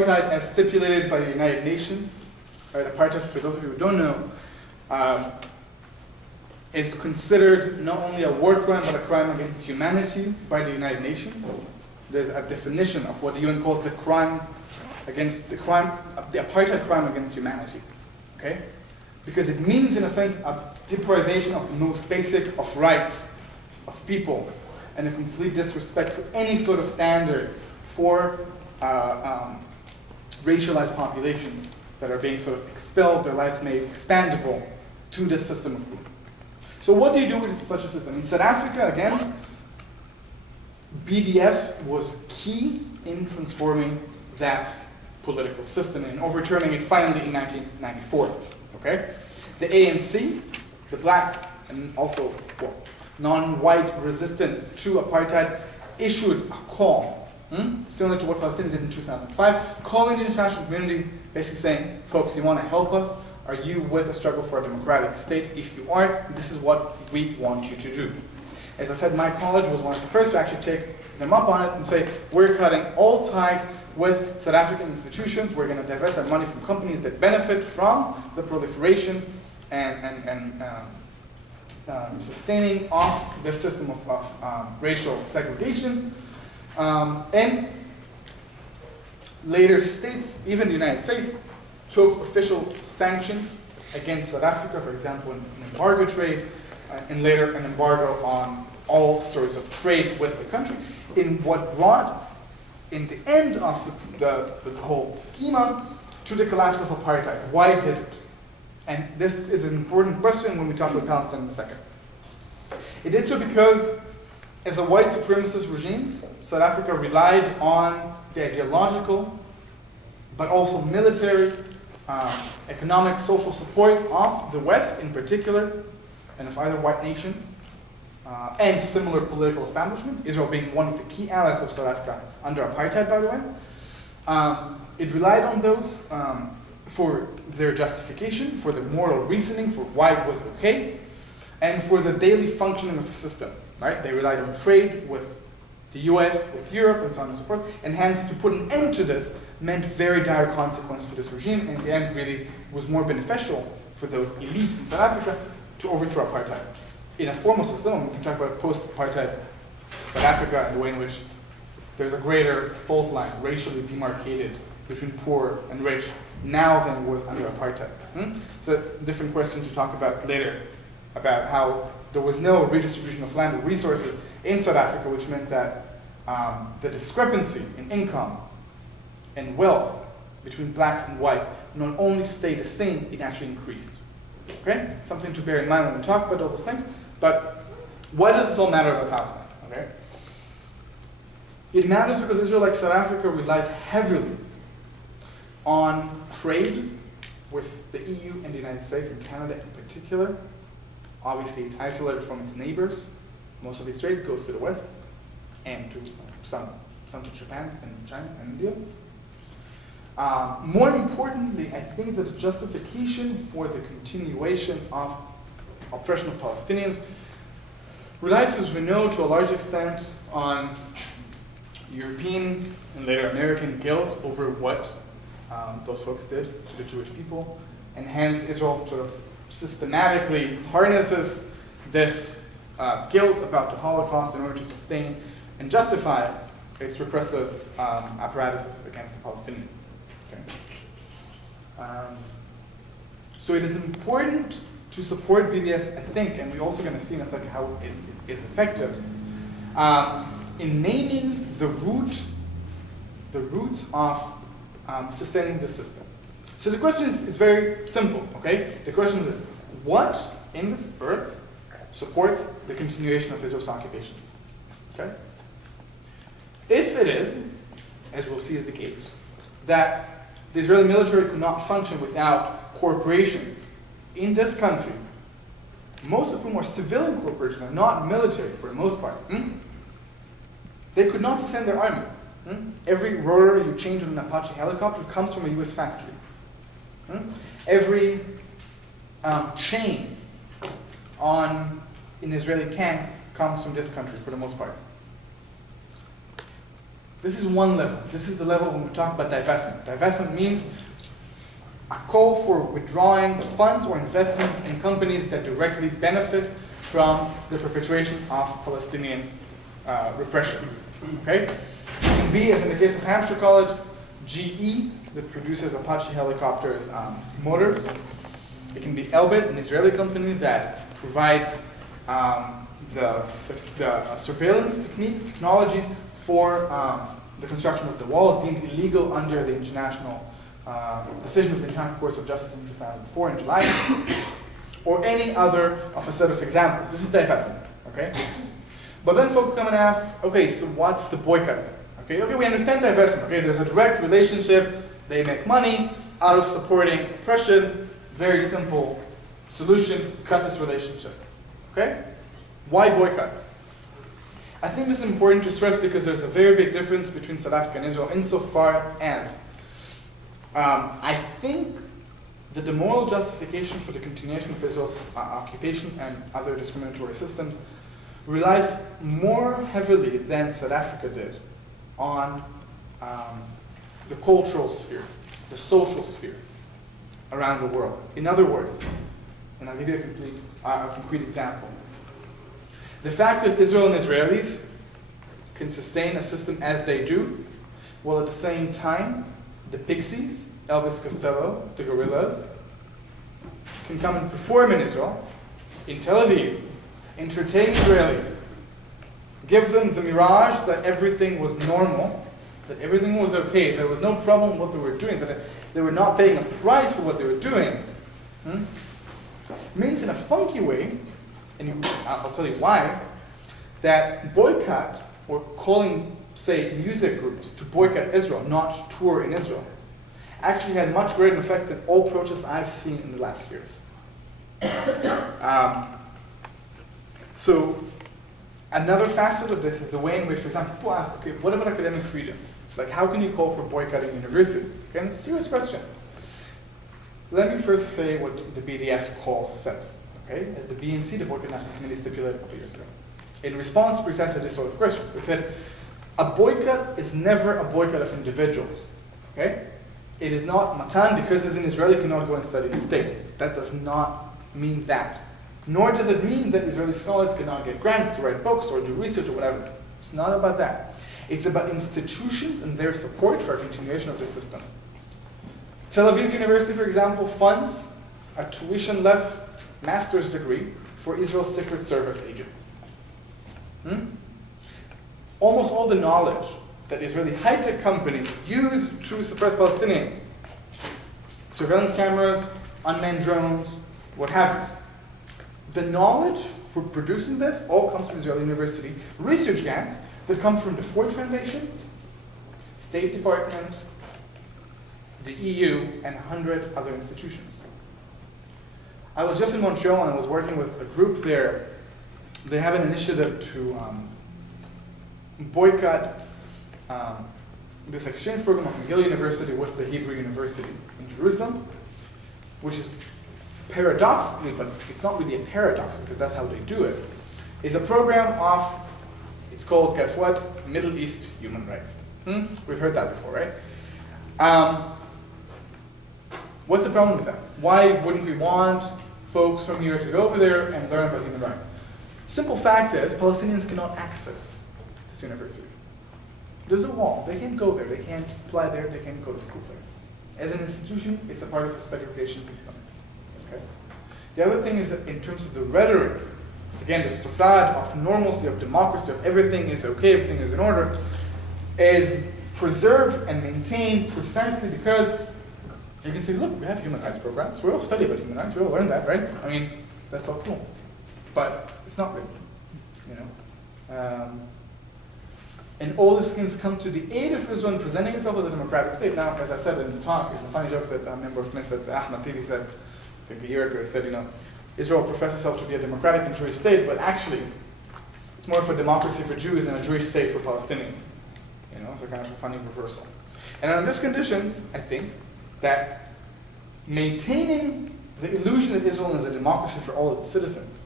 Apartheid, as stipulated by the United Nations, right? Apartheid, for those of you who don't know, is considered not only a war crime but a crime against humanity by the United Nations. There's a definition of what the UN calls the apartheid crime against humanity. Okay, because it means, in a sense, a deprivation of the most basic of rights of people, and a complete disrespect for any sort of standard for racialized populations that are being sort of expelled, their lives made expandable to this system of rule. So what do you do with such a system? In South Africa, again, BDS was key in transforming that political system and overturning it finally in 1994. Okay? The ANC, the black and also non-white resistance to apartheid, issued a call, similar to what Palestinians did in 2005, calling the international community, basically saying, folks, you want to help us? Are you with a struggle for a democratic state? If you are, this is what we want you to do. As I said, my college was one of the first to actually take them up on it and say, we're cutting all ties with South African institutions. We're going to divest our money from companies that benefit from the proliferation and sustaining of the system of racial segregation. And later states, even the United States, took official sanctions against South Africa, for example, an embargo trade, and later an embargo on all sorts of trade with the country, in what brought, in the end of the whole schema, to the collapse of apartheid. Why did it? And this is an important question when we talk about Palestine in a second. It did so because, as a white supremacist regime, South Africa relied on the ideological, but also military, economic, social support of the West in particular, and of other white nations, and similar political establishments, Israel being one of the key allies of South Africa under apartheid, by the way. It relied on those for their justification, for the moral reasoning for why it was okay, and for the daily functioning of the system. Right? They relied on trade with the US, with Europe, and so on and so forth, and hence to put an end to this meant very dire consequence for this regime, and in the end really was more beneficial for those elites in South Africa to overthrow apartheid. In a formal system, and we can talk about post-apartheid South Africa and the way in which there's a greater fault line, racially demarcated between poor and rich, now than was under apartheid. It's a different question to talk about later, about how there was no redistribution of land and resources in South Africa, which meant that the discrepancy in income and wealth between blacks and whites not only stayed the same, it actually increased. Okay? Something to bear in mind when we talk about all those things. But why does this all matter about Palestine? Okay? It matters because Israel, like South Africa, relies heavily on trade with the EU and the United States, and Canada in particular. Obviously, it's isolated from its neighbors. Most of its trade goes to the West and to some to Japan and China and India. More importantly, I think that the justification for the continuation of oppression of Palestinians relies, as we know, to a large extent on European and later American guilt over what those folks did to the Jewish people, and hence Israel sort of systematically harnesses this guilt about the Holocaust in order to sustain and justify its repressive apparatuses against the Palestinians. Okay. So it is important to support BDS, I think, and we're also going to see in a second how it is effective, in naming the roots of sustaining the system. So the question is very simple, okay? The question is, what in this earth supports the continuation of Israel's occupation? Okay? If it is, as we'll see is the case, that the Israeli military could not function without corporations in this country, most of whom are civilian corporations, are not military for the most part, they could not sustain their army. Every rotor you change on an Apache helicopter comes from a US factory. Every chain on an Israeli tank comes from this country for the most part. This is one level. This is the level when we talk about divestment. Divestment means a call for withdrawing funds or investments in companies that directly benefit from the perpetration of Palestinian repression. Okay? It can be, as in the case of Hampshire College, GE, that produces Apache helicopters motors. It can be Elbit, an Israeli company that provides the surveillance technologies for the construction of the wall, deemed illegal under the international decision of the International Court of Justice in 2004 in July, or any other of a set of examples. This is divestment, okay? But then folks come and ask, okay, so what's the boycott? Okay, we understand divestment. Okay, there's a direct relationship. They make money out of supporting oppression. Very simple solution, cut this relationship. Okay? Why boycott? I think this is important to stress because there's a very big difference between South Africa and Israel insofar as I think that the moral justification for the continuation of Israel's occupation and other discriminatory systems relies more heavily than South Africa did on the cultural sphere, the social sphere around the world. In other words, and I'll give you a concrete example. The fact that Israel and Israelis can sustain a system as they do, while at the same time, the Pixies, Elvis Costello, the Gorillaz, can come and perform in Israel, in Tel Aviv, entertain Israelis, give them the mirage that everything was normal, that everything was okay, there was no problem with what they were doing, that they were not paying a price for what they were doing, means in a funky way, and I'll tell you why, that boycott, or calling, say, music groups to boycott Israel, not tour in Israel, actually had much greater effect than all protests I've seen in the last years. So another facet of this is the way in which, for example, people ask, okay, what about academic freedom? Like, how can you call for boycotting universities? Okay, and it's a serious question. Let me first say what the BDS call says. Okay, as the BNC, the Boycott National Committee, stipulated a couple years ago. In response to precisely this sort of questions, they said, a boycott is never a boycott of individuals. Okay? It is not Matan, because as an Israeli cannot go and study in the States. That does not mean that. Nor does it mean that Israeli scholars cannot get grants to write books or do research or whatever. It's not about that. It's about institutions and their support for a continuation of the system. Tel Aviv University, for example, funds a tuition-less master's degree for Israel's Secret Service agents. Almost all the knowledge that Israeli high-tech companies use to suppress Palestinians, surveillance cameras, unmanned drones, what have you, the knowledge for producing this all comes from Israeli University research grants that come from the Ford Foundation, State Department, the EU, and 100 other institutions. I was just in Montreal and I was working with a group there. They have an initiative to boycott this exchange program of McGill University with the Hebrew University in Jerusalem, which is paradoxically, but it's not really a paradox because that's how they do it, is a program of, it's called, guess what? Middle East human rights. We've heard that before, right? What's the problem with that? Why wouldn't we want folks from here to go over there and learn about human rights? Simple fact is, Palestinians cannot access this university. There's a wall. They can't go there. They can't apply there. They can't go to school there. As an institution, it's a part of a segregation system. Okay? The other thing is that in terms of the rhetoric, again, this facade of normalcy, of democracy, of everything is okay, everything is in order, is preserved and maintained precisely because you can say, look, we have human rights programs. We all study about human rights. We all learn that, right? I mean, that's all cool. But it's not really, you know. And all these things come to the aid of Israel in presenting itself as a democratic state. Now, as I said in the talk, it's a funny joke that a member of Knesset, Ahmad Tibi, said, I think a year ago, he said, you know, Israel professes itself to be a democratic and Jewish state, but actually, it's more of a democracy for Jews and a Jewish state for Palestinians. You know, so kind of a funny reversal. And under these conditions, I think that maintaining the illusion that Israel is a democracy for all its citizens,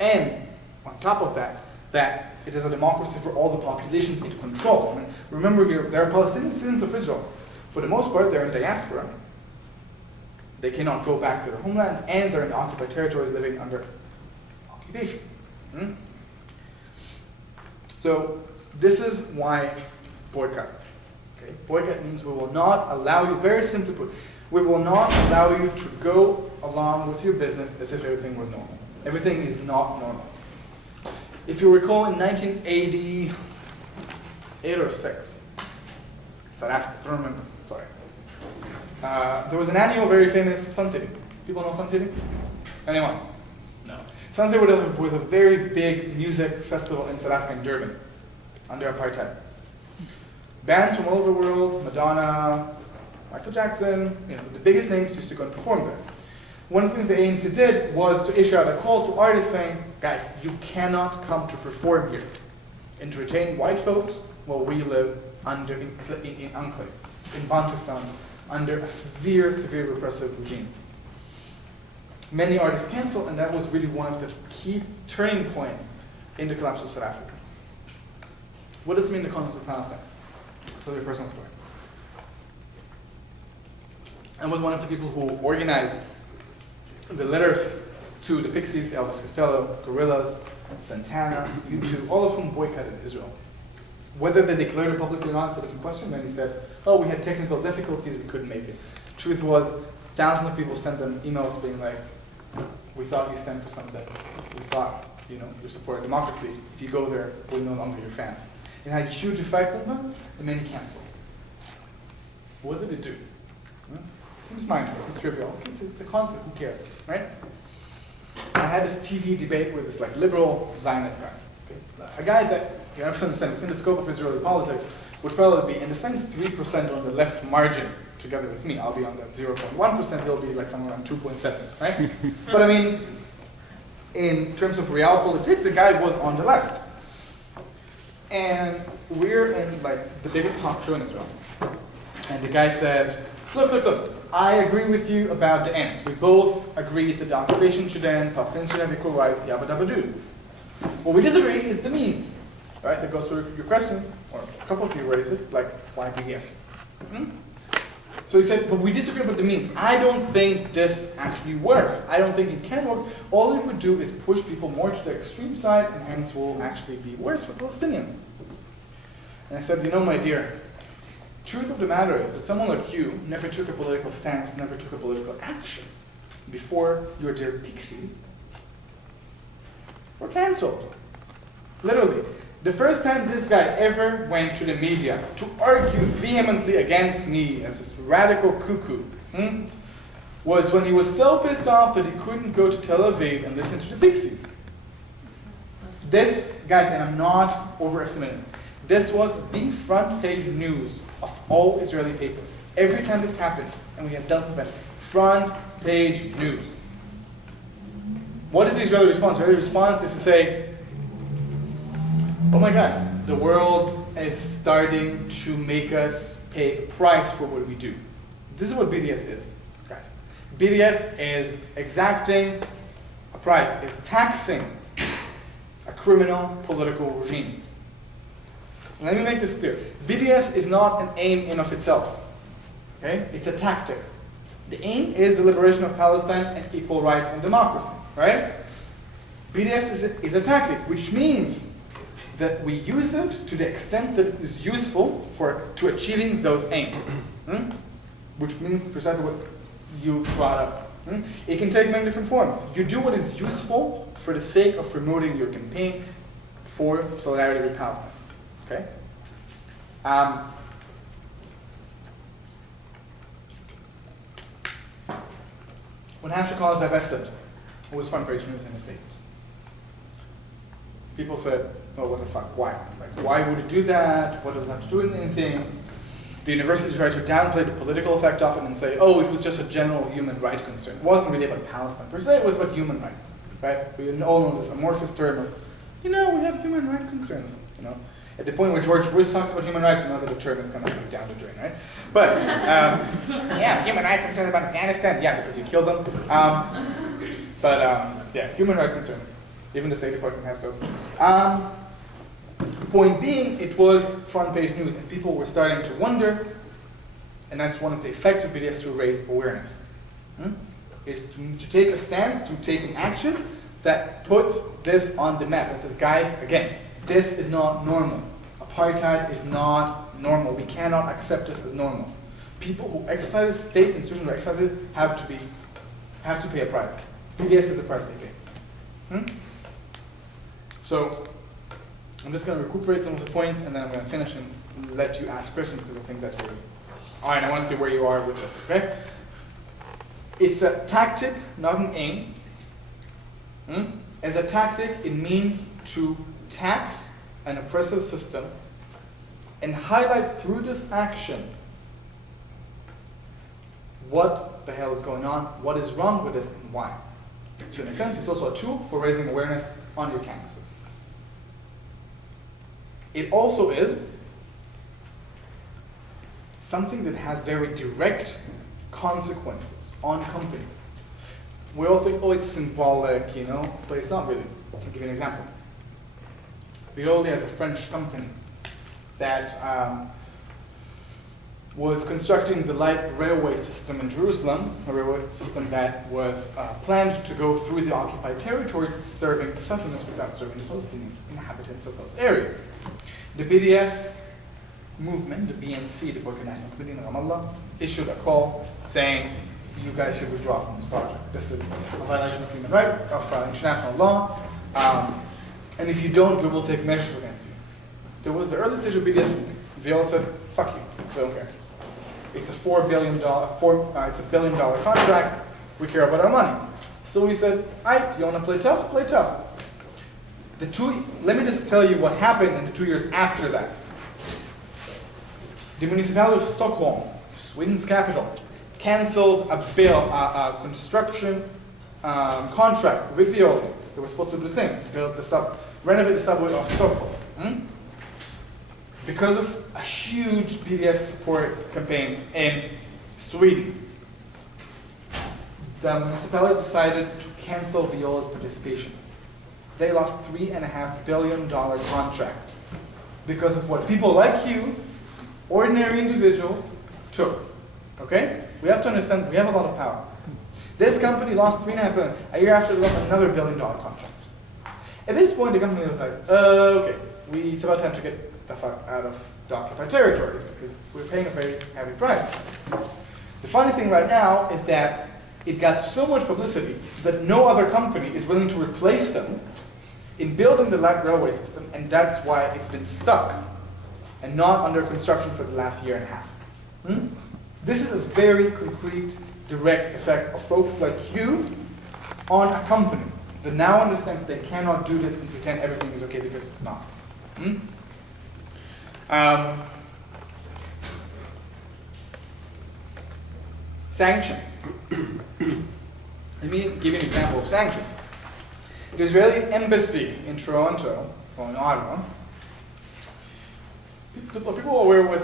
and on top of that, that it is a democracy for all the populations it controls. I mean, remember here, there are Palestinian citizens of Israel. For the most part, they're in diaspora. They cannot go back to their homeland, and they're in the occupied territories living under occupation. So this is why boycott. Okay? Boycott means we will not allow you, very simply put, we will not allow you to go along with your business as if everything was normal. Everything is not normal. If you recall, in 1988 or 6, South Africa, I don't remember, sorry. There was an annual, very famous sun sitting. People know sun sitting? Anyone? No. Sun sitting was a very big music festival in South Africa and Durban, under Apartheid. Bands from all over the world, Madonna, Michael Jackson, the biggest names used to go and perform there. One of the things the ANC did was to issue out a call to artists saying, guys, you cannot come to perform here. Entertain white folks while we live under in enclaves, in Bantustans, under a severe, severe repressive regime. Many artists canceled, and that was really one of the key turning points in the collapse of South Africa. What does it mean, the context of Palestine? I'll tell you a personal story. I was one of the people who organized the letters to the Pixies, Elvis Costello, Gorillaz, Santana, U2, all of whom boycotted Israel. Whether they declared it publicly or not is a different question. Then he said, oh, we had technical difficulties, we couldn't make it. Truth was, thousands of people sent them emails being like, we thought you stand for something. We thought, you support democracy. If you go there, we're no longer your fans. It had a huge effect on them, and many canceled. What did it do? Seems mindless, it's trivial. It's a concept, who cares, right? I had this TV debate with this liberal Zionist guy. Okay? A guy that, you have to understand, within the scope of Israeli politics, would probably be in the same 3% on the left margin together with me. I'll be on that 0.1%, he'll be somewhere around 2.7, right? But I mean, in terms of real politics, the guy was on the left. And we're in the biggest talk show in Israel. And the guy says, look, I agree with you about the ends. We both agree that the occupation should end, Palestinians should have equal rights, yabba dabba doo. What we disagree is the means, right? That goes to your question, or a couple of you raised it, why BDS? So he said, but we disagree about the means. I don't think this actually works. I don't think it can work. All it would do is push people more to the extreme side, and hence will actually be worse for Palestinians. And I said, my dear, truth of the matter is that someone like you never took a political stance, never took a political action before your dear Pixies were canceled. Literally. The first time this guy ever went to the media to argue vehemently against me as this radical cuckoo was when he was so pissed off that he couldn't go to Tel Aviv and listen to the Pixies. This, guys, and I'm not overestimating this, this was the front page news of all Israeli papers. Every time this happened, and we had dozens of them, front page news. What is the Israeli response? The Israeli response is to say, oh my God, the world is starting to make us pay a price for what we do. This is what BDS is, guys. BDS is exacting a price, it's taxing a criminal political regime. And let me make this clear. BDS is not an aim in of itself. Okay? It's a tactic. The aim is the liberation of Palestine and equal rights and democracy. Right? BDS is a tactic, which means that we use it to the extent that it is useful to achieving those aims. Which means precisely what you brought up. It can take many different forms. You do what is useful for the sake of promoting your campaign for solidarity with Palestine. Okay? When Hampshire College divested, it was front page news in the States. People said, oh, what the fuck, why? Why would it do that? What does it have to do with anything? The university tried to downplay the political effect of it and say, oh, it was just a general human rights concern. It wasn't really about Palestine per se, it was about human rights. Right? We all know this amorphous term of, we have human rights concerns. At the point where George Bush talks about human rights, you know that the term is kind of down the drain, right? But, yeah, human rights concerns about Afghanistan, yeah, because you killed them. Yeah, human rights concerns. Even the State Department has those. Point being, it was front page news, and people were starting to wonder, and that's one of the effects of BDS to raise awareness. Is to take a stance, to take an action that puts this on the map and says, guys, again, this is not normal. Apartheid is not normal. We cannot accept it as normal. People who exercise it, states, institutions who exercise it, have to pay a price. BDS is the price they pay. So, I'm just going to recuperate some of the points, and then I'm going to finish and let you ask questions, because I think that's where all right, I want to see where you are with this, okay? It's a tactic, not an aim. As a tactic, it means to tax an oppressive system and highlight through this action what the hell is going on, what is wrong with this, and why. So in a sense, it's also a tool for raising awareness on your campuses. It also is something that has very direct consequences on companies. We all think, oh, it's symbolic, you know, but it's not really. I'll give you an example. Veolia is a French company that was constructing the light railway system in Jerusalem, a railway system that was planned to go through the occupied territories, serving settlements without serving the Palestinian inhabitants of those areas. The BDS movement, the BNC, the Boycott National Committee in Ramallah, issued a call saying, you guys should withdraw from this project. This is a violation of human rights, of international law, and if you don't, we will take measures against you. There was the early stage of BDS movement. Veolia said, fuck you, we don't care. It's a $4 billion, it's a $1 billion contract, we care about our money. So we said, alright, you want to play tough? Play tough. Let me just tell you what happened in the 2 years after that. The municipality of Stockholm, Sweden's capital, canceled a construction contract with Veolia. They were supposed to do the same, renovate the subway of Stockholm. Because of a huge BDS support campaign in Sweden, the municipality decided to cancel Veolia's participation. They lost $3.5 billion contract because of what people like you, ordinary individuals, took. Okay? We have to understand we have a lot of power. This company lost $3.5 billion. A year after, they lost another $1 billion contract. At this point, the company was like, okay, it's about time to get the fuck out of the occupied territories because we're paying a very heavy price. The funny thing right now is that it got so much publicity that no other company is willing to replace them in building the light railway system, and that's why it's been stuck and not under construction for the last year and a half. This is a very concrete, direct effect of folks like you on a company that now understands they cannot do this and pretend everything is okay because it's not. Sanctions. Let me give you an example of sanctions. The Israeli embassy in Toronto, or in Ottawa, people are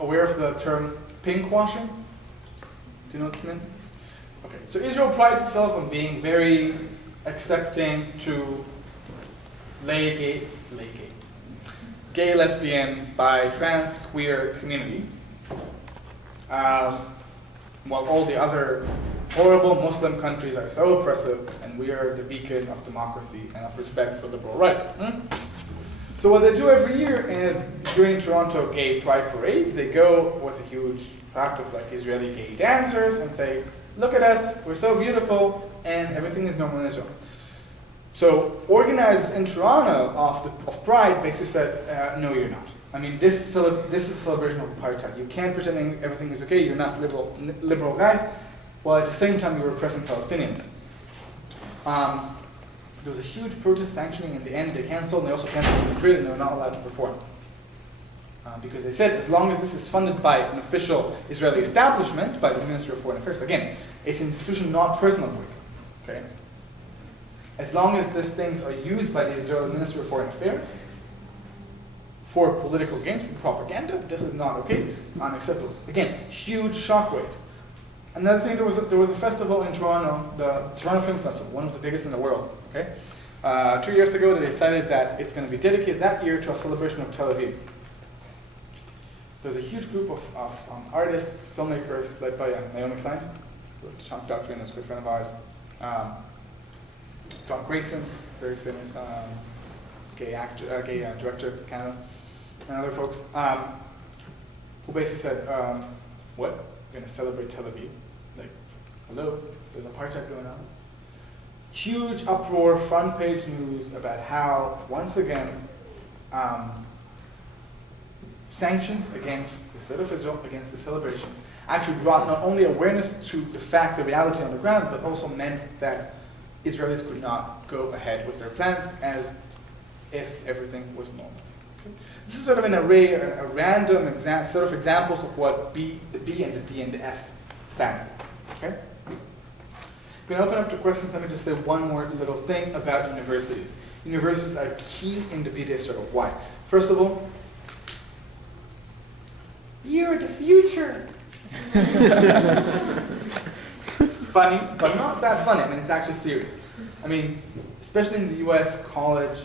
aware of the term pinkwashing? Do you know what this means? Okay, so Israel prides itself on being very accepting to gay, lesbian, bi, trans, queer community, while all the other horrible Muslim countries are so oppressive, and we are the beacon of democracy and of respect for liberal rights. So what they do every year is, during Toronto Gay Pride Parade, they go with a huge pack of like Israeli gay dancers and say, look at us, we're so beautiful, and everything is normal in Israel. So organizers in Toronto of Pride basically said, no, you're not. I mean, this is a celebration of apartheid. You can't pretend everything is okay, you're not liberal guys, while at the same time you're oppressing Palestinians. There was a huge protest sanctioning. In the end, they canceled, and they also canceled in Madrid, and they were not allowed to perform. Because they said, as long as this is funded by an official Israeli establishment, by the Ministry of Foreign Affairs, again, it's an institution, not personal work. Okay? As long as these things are used by the Israeli Ministry of Foreign Affairs for political gains, for propaganda, this is not okay, unacceptable. Again, huge shockwaves. Another thing, there was a festival in Toronto, the Toronto Film Festival, one of the biggest in the world, okay? 2 years ago, they decided that it's going to be dedicated that year to a celebration of Tel Aviv. There's a huge group of artists, filmmakers, led by Naomi Klein, who wrote Chunk Doctrine, is a good friend of ours. John Grayson, very famous gay director of Canada, and other folks, who basically said, what? We're going to celebrate Tel Aviv? Like, hello, there's apartheid going on. Huge uproar, front page news about how, once again, sanctions against the state of Israel, against the celebration, actually brought not only awareness to the fact, the reality on the ground, but also meant that Israelis could not go ahead with their plans as if everything was normal. Okay? This is sort of an array, a random set of examples of what the B and the D and the S stand for. Okay? I'm going to open up to questions. Let me just say one more little thing about universities. Universities are key in the BDS struggle. Why? First of all, you're the future. Funny, but not that funny. I mean, it's actually serious. I mean, especially in the US, college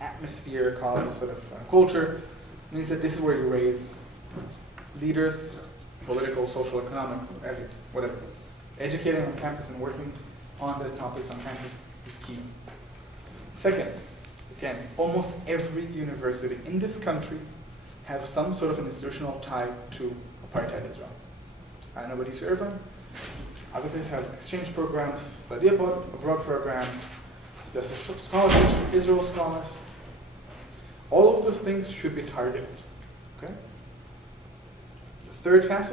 atmosphere, college sort of culture means that this is where you raise leaders, political, social, economic, whatever. Educating on campus and working on these topics on campus is key. Second, again, almost every university in this country has some sort of an institutional tie to apartheid Israel. I know what you heard from. Other places have exchange programs, study abroad programs, special scholarships for Israel scholars. All of those things should be targeted. Okay? The third facet